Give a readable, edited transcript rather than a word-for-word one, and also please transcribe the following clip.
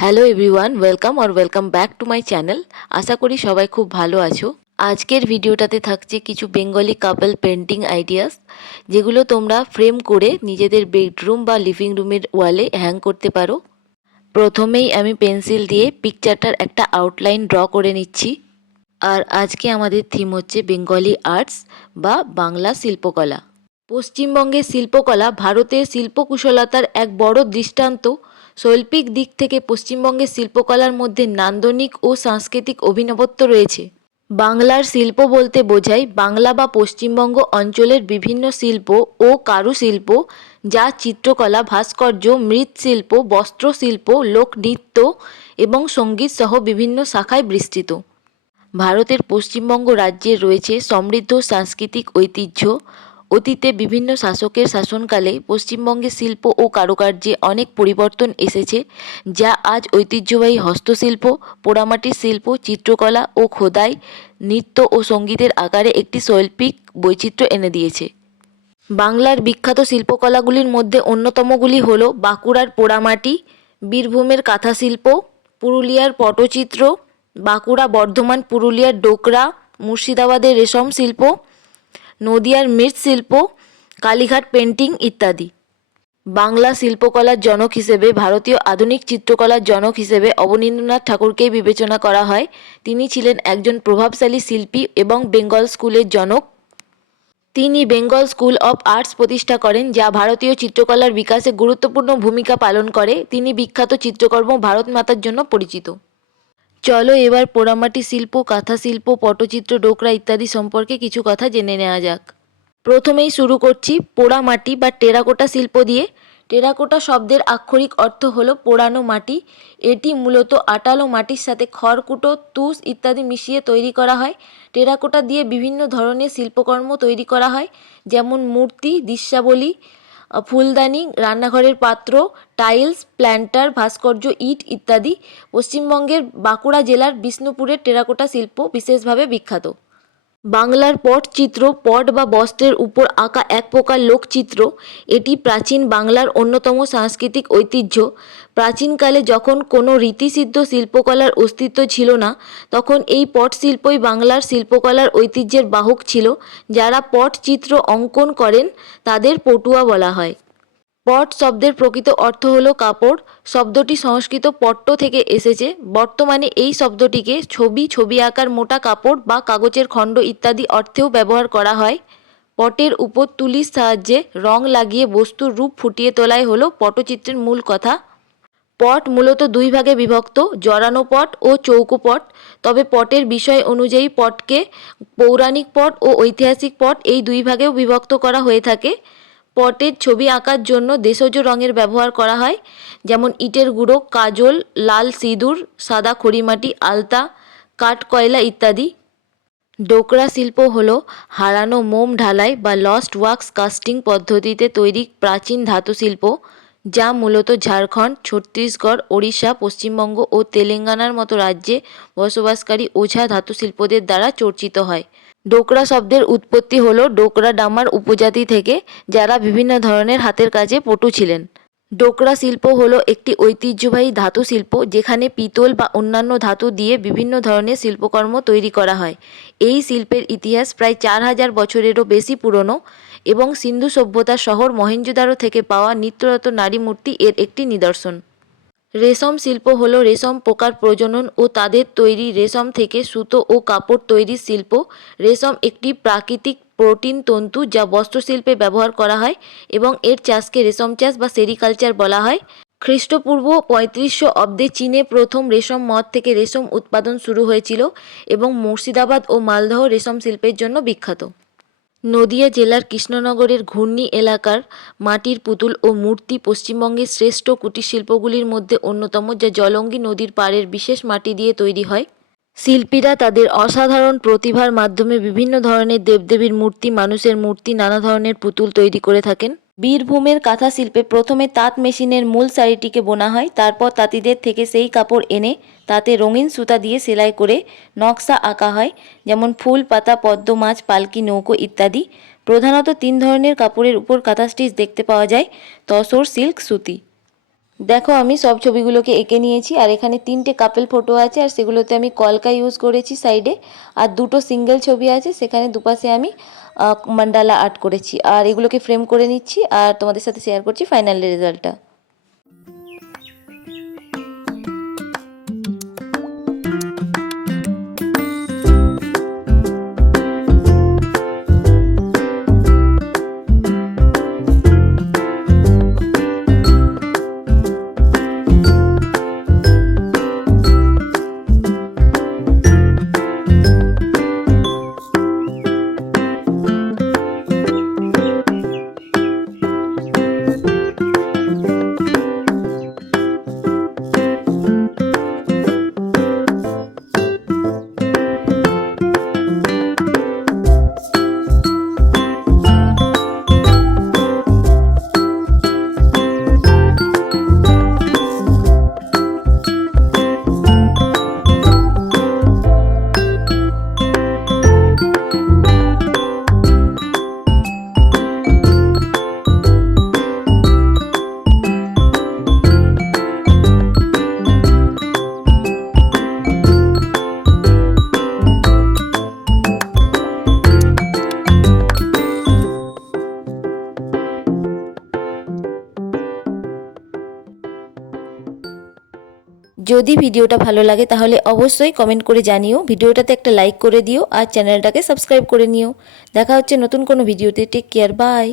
Hello everyone, welcome back to my channel. আশা করি সবাই খুব ভালো আছো। আজকের ভিডিওটাতে থাকছে কিছু বেঙ্গলি কাপল পেন্টিং আইডিয়াস, যেগুলো তোমরা ফ্রেম করে নিজেদের বেডরুম বা লিভিং রুমের ওয়ালে হ্যাং করতে পারো। প্রথমেই আমি পেন্সিল দিয়ে পিকচারটার একটা আউটলাইন ড্র করে নিচ্ছি। আর আজকে আমাদের থিম হচ্ছে বেঙ্গলি আর্টস বা বাংলা শিল্পকলা। পশ্চিমবঙ্গের শিল্পকলা ভারতের শিল্পকুশলতার এক বড় দৃষ্টান্ত। শৈল্পিক দিক থেকে পশ্চিমবঙ্গের শিল্পকলার মধ্যে নান্দনিক ও সাংস্কৃতিক অভিনবত্ব রয়েছে। বাংলার শিল্প বলতে বোঝায় বাংলা বা পশ্চিমবঙ্গ অঞ্চলের বিভিন্ন শিল্প ও কারুশিল্প, যা চিত্রকলা, ভাস্কর্য, মৃৎশিল্প, বস্ত্রশিল্প, লোকনৃত্য এবং সঙ্গীত সহ বিভিন্ন শাখায় বিস্তৃত। ভারতের পশ্চিমবঙ্গ রাজ্যের রয়েছে সমৃদ্ধ সাংস্কৃতিক ঐতিহ্য। অতীতে বিভিন্ন শাসকের শাসনকালে পশ্চিমবঙ্গের শিল্প ও কারুকার্যে অনেক পরিবর্তন এসেছে, যা আজ ঐতিহ্যবাহী হস্তশিল্প, পোড়ামাটির শিল্প, চিত্রকলা ও খোদাই, নৃত্য ও সঙ্গীতের আকারে একটি শৈল্পিক বৈচিত্র্য এনে দিয়েছে। বাংলার বিখ্যাত শিল্পকলাগুলির মধ্যে অন্যতমগুলি হল বাঁকুড়ার পোড়ামাটি, বীরভূমের কাঁথা শিল্প, পুরুলিয়ার পটচিত্র, বাঁকুড়া, বর্ধমান, পুরুলিয়ার ডোকরা, মুর্শিদাবাদের রেশম শিল্প, নদিয়ার মৃৎশিল্প, কালীঘাট পেন্টিং ইত্যাদি। বাংলা শিল্পকলার জনক হিসেবে, ভারতীয় আধুনিক চিত্রকলার জনক হিসেবে অবনীন্দ্রনাথ ঠাকুরকেই বিবেচনা করা হয়। তিনি ছিলেন একজন প্রভাবশালী শিল্পী এবং বেঙ্গল স্কুলের জনক। তিনি বেঙ্গল স্কুল অফ আর্টস প্রতিষ্ঠা করেন, যা ভারতীয় চিত্রকলার বিকাশে গুরুত্বপূর্ণ ভূমিকা পালন করে। তিনি বিখ্যাত চিত্রকর্ম ভারত মাতার জন্য পরিচিত। চলো এবার পোড়ামাটি শিল্প, কাঁথা শিল্প, পটচিত্র, ডোকরা ইত্যাদি সম্পর্কে কিছু কথা জেনে নেওয়া যাক। প্রথমেই শুরু করছি পোড়ামাটি বা টেরাকোটা শিল্প দিয়ে। টেরাকোটা শব্দের আক্ষরিক অর্থ হলো পোড়ানো মাটি। এটি মূলত আটালো মাটির সাথে খড়কুটো, তুষ ইত্যাদি মিশিয়ে তৈরি করা হয়। টেরাকোটা দিয়ে বিভিন্ন ধরনের শিল্পকর্ম তৈরি করা হয়, যেমন মূর্তি, দৃশ্যাবলী, ফুলদানি, রান্নাঘরের পাত্র, টাইলস, প্ল্যান্টার, ভাস্কর্য, ইট ইত্যাদি। পশ্চিমবঙ্গের বাঁকুড়া জেলার বিষ্ণুপুরের টেরাকোটা শিল্প বিশেষভাবে বিখ্যাত। বাংলার পটচিত্র, পট বা বস্ত্রের উপর আঁকা এক প্রকার লোকচিত্র। এটি প্রাচীন বাংলার অন্যতম সাংস্কৃতিক ঐতিহ্য। প্রাচীনকালে যখন কোনো রীতিসিদ্ধ শিল্পকলার অস্তিত্ব ছিল না, তখন এই পটশিল্পই বাংলার শিল্পকলার ঐতিহ্যের বাহক ছিল। যারা পটচিত্র অঙ্কন করেন তাদের পটুয়া বলা হয়। পট শব্দের প্রকৃত অর্থ হল কাপড়। শব্দটি সংস্কৃত পট্ট থেকে এসেছে। বর্তমানে এই শব্দটিকে ছবি আঁকার মোটা কাপড় বা কাগজের খণ্ড ইত্যাদি অর্থেও ব্যবহার করা হয়। পটের উপর তুলির সাহায্যে রং লাগিয়ে বস্তুর রূপ ফুটিয়ে তোলাই হলো পটচিত্রের মূল কথা। পট মূলত দুই ভাগে বিভক্ত, জড়ানো পট ও চৌকো পট। তবে পটের বিষয় অনুযায়ী পটকে পৌরাণিক পট ও ঐতিহাসিক পট এই দুই ভাগেও বিভক্ত করা হয়ে থাকে। পটের ছবি আঁকার জন্য দেশজ রঙের ব্যবহার করা হয়, যেমন ইটের গুঁড়ো, কাজল, লাল সিঁদুর, সাদা খড়িমাটি, আলতা, কাঠকয়লা ইত্যাদি। ডোকরা শিল্প হল হারানো মোম ঢালাই বা লস্ট ওয়াক্স কাস্টিং পদ্ধতিতে তৈরি প্রাচীন ধাতু শিল্প, যা মূলত ঝাড়খণ্ড, ছত্তিশগড়, ওড়িশা, পশ্চিমবঙ্গ ও তেলেঙ্গানার মতো রাজ্যে বসবাসকারী ওঝা ধাতুশিল্পদের দ্বারা চর্চিত হয়। ডোকরা শব্দের উৎপত্তি হল ডোকরা ডামার উপজাতি থেকে, যারা বিভিন্ন ধরনের হাতের কাজে পটু ছিলেন। ডোকরা শিল্প হল একটি ঐতিহ্যবাহী ধাতু শিল্প, যেখানে পিতল বা অন্যান্য ধাতু দিয়ে বিভিন্ন ধরনের শিল্পকর্ম তৈরি করা হয়। এই শিল্পের ইতিহাস প্রায় 4000 বছরেরও বেশি পুরনো এবং সিন্ধু সভ্যতার শহর মহেঞ্জোদারো থেকে পাওয়া নিত্যরত নারী মূর্তি এর একটি নিদর্শন। রেশম শিল্প হল রেশম পোকার প্রজনন ও তাদের তৈরি রেশম থেকে সুতো ও কাপড় তৈরির শিল্প। রেশম একটি প্রাকৃতিক প্রোটিন তন্তু, যা বস্ত্রশিল্পে ব্যবহার করা হয় এবং এর চাষকে রেশম চাষ বা সেরিকালচার বলা হয়। খ্রিস্টপূর্ব 3500 অব্দে চীনে প্রথম রেশম মদ থেকে রেশম উৎপাদন শুরু হয়েছিল এবং মুর্শিদাবাদ ও মালদহ রেশম শিল্পের জন্য বিখ্যাত। নদিয়া জেলার কৃষ্ণনগরের ঘূর্ণি এলাকার মাটির পুতুল ও মূর্তি পশ্চিমবঙ্গের শ্রেষ্ঠ কুটিরশিল্পগুলির মধ্যে অন্যতম, যা জলঙ্গি নদীর পাড়ের বিশেষ মাটি দিয়ে তৈরি হয়। শিল্পীরা তাদের অসাধারণ প্রতিভার মাধ্যমে বিভিন্ন ধরনের দেবদেবীর মূর্তি, মানুষের মূর্তি, নানা ধরনের পুতুল তৈরি করে থাকেন। বীরভূমের কাঁথা শিল্পে প্রথমে তাঁত মেশিনের মূল শাড়িটিকে বোনা হয়, তারপর তাঁতিদের থেকে সেই কাপড় এনে তাতে রঙিন সুতা দিয়ে সেলাই করে নকশা আঁকা হয়, যেমন ফুল, পাতা, পদ্ম, মাছ, পালকি, নৌকো ইত্যাদি। প্রধানত 3 ধরনের কাপড়ের উপর কাঁথা স্টিচ দেখতে পাওয়া যায়: তসর, সিল্ক, সুতি। দেখো আমি সব ছবিগুলোকে এঁকে নিয়েছি আর এখানে 3টে কাপল ফটো আছে আর সেগুলোতে আমি কলকা ইউজ করেছি সাইডে, আর 2টো সিঙ্গেল ছবি আছে সেখানে দুপাশে আমি মান্ডালা আর্ট করেছি। আর এগুলোকে ফ্রেম করে নিচ্ছি আর তোমাদের সাথে শেয়ার করছি ফাইনাল রেজাল্টটা। যদি ভিডিওটা ভালো লাগে তাহলে অবশ্যই কমেন্ট করে জানিও, ভিডিওটাতে একটা লাইক করে দিও আর চ্যানেলটাকে সাবস্ক্রাইব করে নিও। দেখা হচ্ছে নতুন কোনো ভিডিওতে। Take care, by.